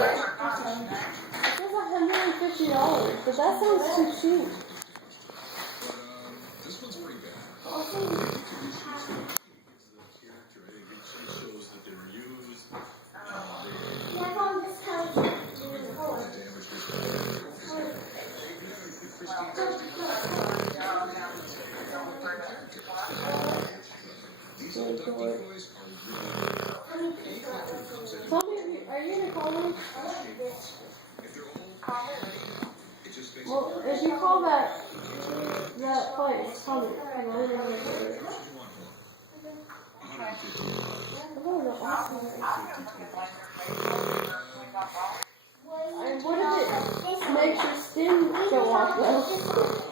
says $150, but that sounds too cheap. This one's pretty bad. Shows that they were used. Tell me, are you gonna call me? Well, if you call that place, tell me. And what if it makes your skin go off though?